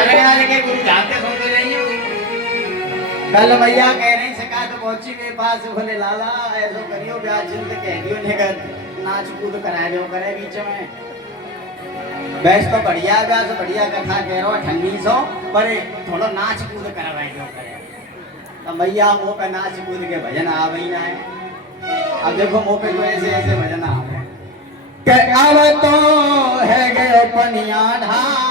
आज के गुरु जाते सुन तो जाइए। कल भैया कह रहे शिकायत पहुंची मेरे पास, बोले लाला ऐसा करियो ब्याज जल्द कह दियो निकल नाच कूद करा दो करे बीच में। बैस तो बढ़िया ब्याज बढ़िया कथा कह रहा ठंडी सो पर थोड़ा नाच कूद करा रहे हो करे। तो भैया मुँह पे नाच कूद के भजन आ वही ना है। अब देखो मुँह पे तो ऐसे ऐसे भजन आ रहे के अब तो है गए पनिया ढाई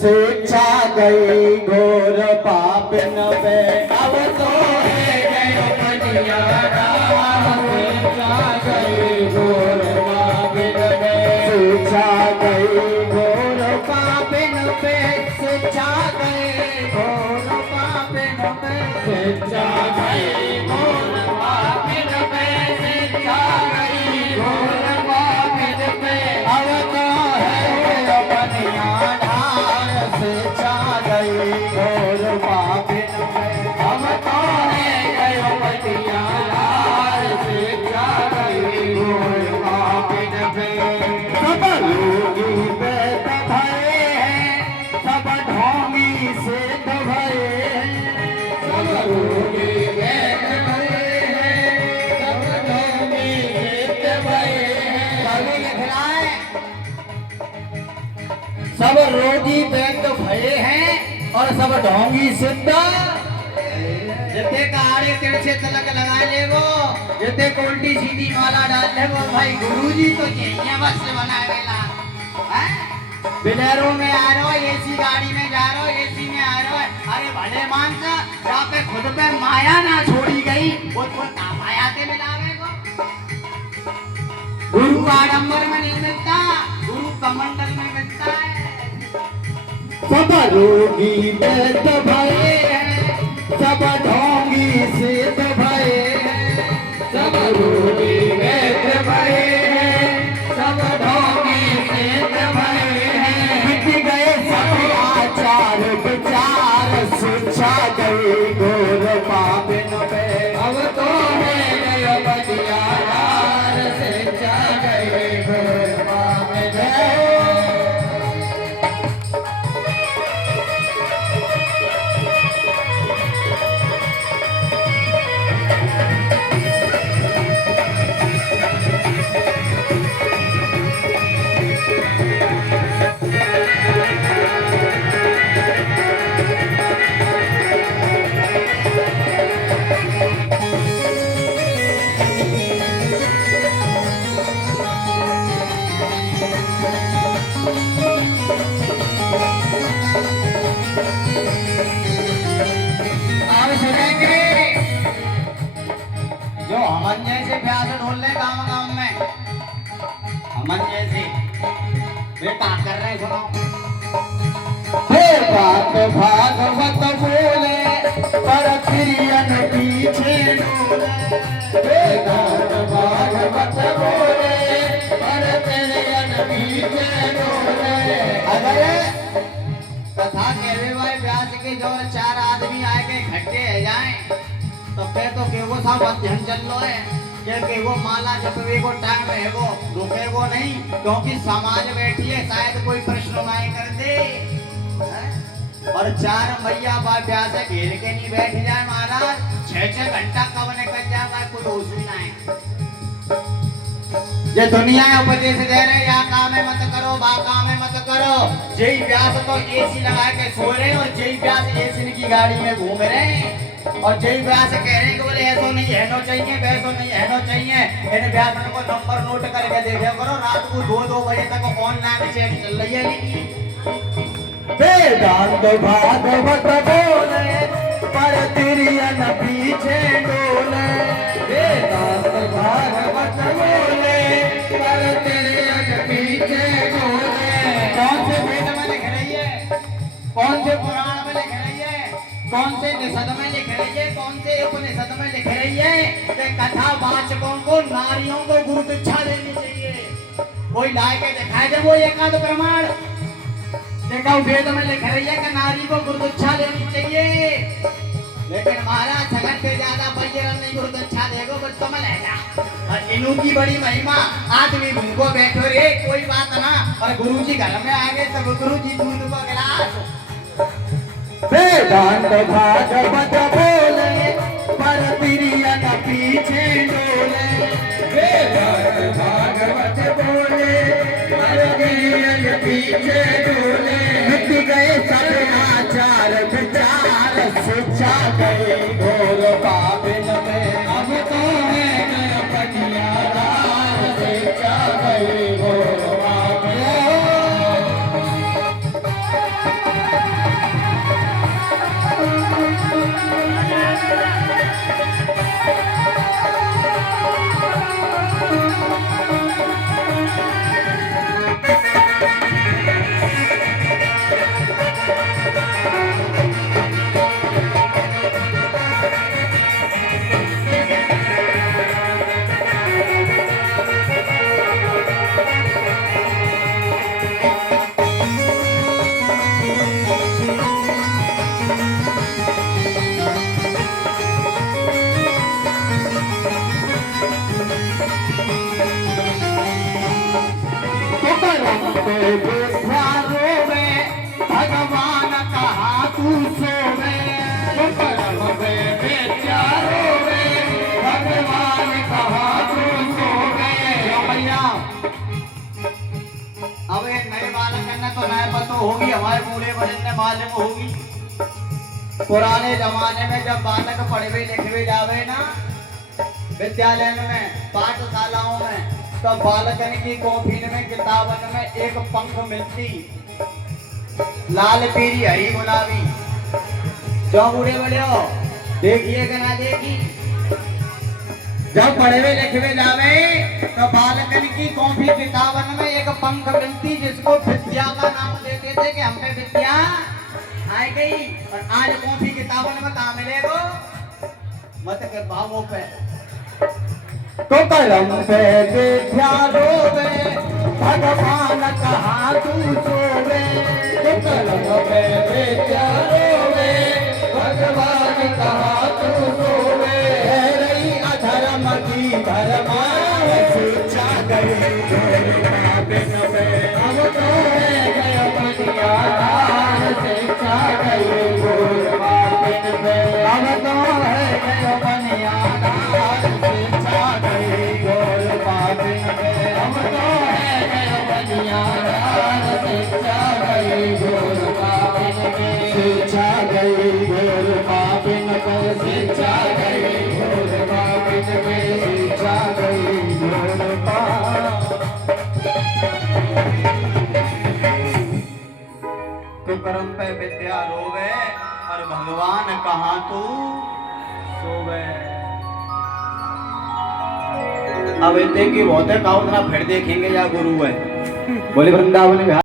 शिक्षा गई घोर पापिन पे। अब तो है गए पनिया ढाई शिक्षा गई घोर पापिन पे। शिक्षा गई घोर पापिन पे। शिक्षा गई घोर पापिन पे। शिक्षा गई घोर पापिन पे। शिक्षा गई घोर पापिन पे। अब तो है पनिया ढार शिक्षा गई घोर पापिन पे। अब तो है पनिया ढार शिक्षा गई घोर पापिन पे। सब रोगी वेद भये हैं सब ढोंगी सिद्ध भये हैं। सब रोगी वेद भये हैं सब ढोंगी सिद्ध भये हैं। कवि लिख रहा है सब रोगी वैद्य भये हैं और सब ढोंगी सिद्ध। जितने का आड़े तिरछे तलक लगा लेगो जितने को उल्टी सीधी माला डाल लेगो भाई गुरुजी तो यही बस बना देला। बिलेरो में आ रहे हो एसी गाड़ी में जा रहे हो एसी में आ रहे हो। अरे भले मानस जहाँ पे खुद पे माया ना छोड़ी गई वो तो माया के मिलावे को। गुरु आडंबर में नहीं मिलता गुरु कमंडल में मिलता है। सब रोगी वेद भये हैं सब ढोंगी सिद्ध भये हैं। सब रोगी वेद भये हैं सब ढोंगी सिद्ध भये हैं। मिट गए सब आचार विचार शिक्षा गई घोर पापिन पे। अब तो है बदिया शिक्षा गई घोर पापिन पे। जो हमन जैसे प्यास ढोल रहे गाँव में हमन जैसे वे क्या कर रहे सुनो। हे बात भागवत बोले पर प्रियन पीछे डोले। हे बात भागवत बोले पर प्रियन पीछे डोले। अगर कथा कहवे भाई व्यास के जो चार आदमी आए के इकट्ठे है जाए तो फिर तो केवो सा अध्ययन चल लो है कि वो माला जपवे को टाइम है वो रुकेगो नहीं क्योंकि समाज बैठी है शायद कोई प्रश्न नहीं कर दे। और चार मैया बाप प्यास घेर के नहीं बैठ जाए महाराज 6-6 घंटा कब निकल जाए कोई होश भी ना है। ये दुनिया उपदेश दे रहे या काम है मत करो बा काम है मत करो। जय व्यास तो एसी लगा के सो रहे और जय व्यास एसी की गाड़ी में घूम रहे और जय व्यास कह रहे हैं कि बोले ऐसा नहीं है नो चाहिए वैसा नहीं है नो चाहिए। इन व्यास को नंबर नोट करके देखा करो रात को 2-2 बजे तक ऑनलाइन चैट चल रही है। वेदांत भागवत बोले पर तिरियन पीछे डोले। वेदांत भागवत बोले पर तिरियन पीछे डोले। कौन से वेद में लिख रही है कौन से पुराण में लिख रही है कौन से निषद में लिख रही है कौन से उपनिषद में लिख रही है कि कथा वाचकों को नारियों को गुरु दीक्षा देनी चाहिए। कोई लाए के दिखाए दे वो एकाध प्रमाण देखा वेद में लिख रही है कि नारी को गुरु दीक्षा देनी चाहिए। लेकिन महाराज छगन से ज्यादा बजरन नहीं गुरु दीक्षा देगो बस कमल है ना। और इनू की बड़ी महिमा आदमी भूखो बैठो रे कोई बात ना और गुरु जी घर में आ गए तब गुरु जी दूध को गिलास वेदांत भागवत बोले पर प्रियन पीछे डोले वेदांत भागवत बोले पर प्रियन पीछे डोले मिट गए सब आचार विचार शिक्षा गई घोर पापिन में अब तो है गणपतिया दान शिक्षा गई घोर पापिन भगवान कहा तू सोवे भगवान कहा तू सोवे भैया अब एक नए बालक करना तो नया पता होगी हमारे बूढ़े बड़े ने मालूम होगी पुराने जमाने में जब बालक पढ़वे लिखवे जावे ना विद्यालय में पाठशालाओं में तो बालकन की कॉपी में किताबन में एक पंख मिलती लाल पीली हरी गुलाबी जो बूढ़े बड़े हो देखिएगा ना देखी जब पढ़वे लिखवे जावे तो बालकन की कॉपी किताबन में एक पंख मिलती जिसको विद्या का नाम देते थे कि हमें विद्या आए गई और आज कॉपी किताबन में कहा मिलेगा मत के भावों पे तो कलम पे विद्या रोवे भगवान कहा तू सोवे तो कलम पे विद्या रोवे भगवान कहा तू सोवे रही अधर्म की धर्मा शिक्षा गई बिन में अब तो है गया बनिया शिक्षा गई बिन में अब तो है गया बनिया शिक्षा गई गोर पापिन में अब तो है गया बनिया शिक्षा गई गोर पापिन में शिक्षा गई गोर पापिन में शिक्षा गई गोर पापिन में शिक्षा गई गोर कुकर्म पे विद्या रोवे और भगवान कहाँ तू सोवे अब देखिए बहुत है कहा फिर देखेंगे या गुरु है बोले वृंदावन में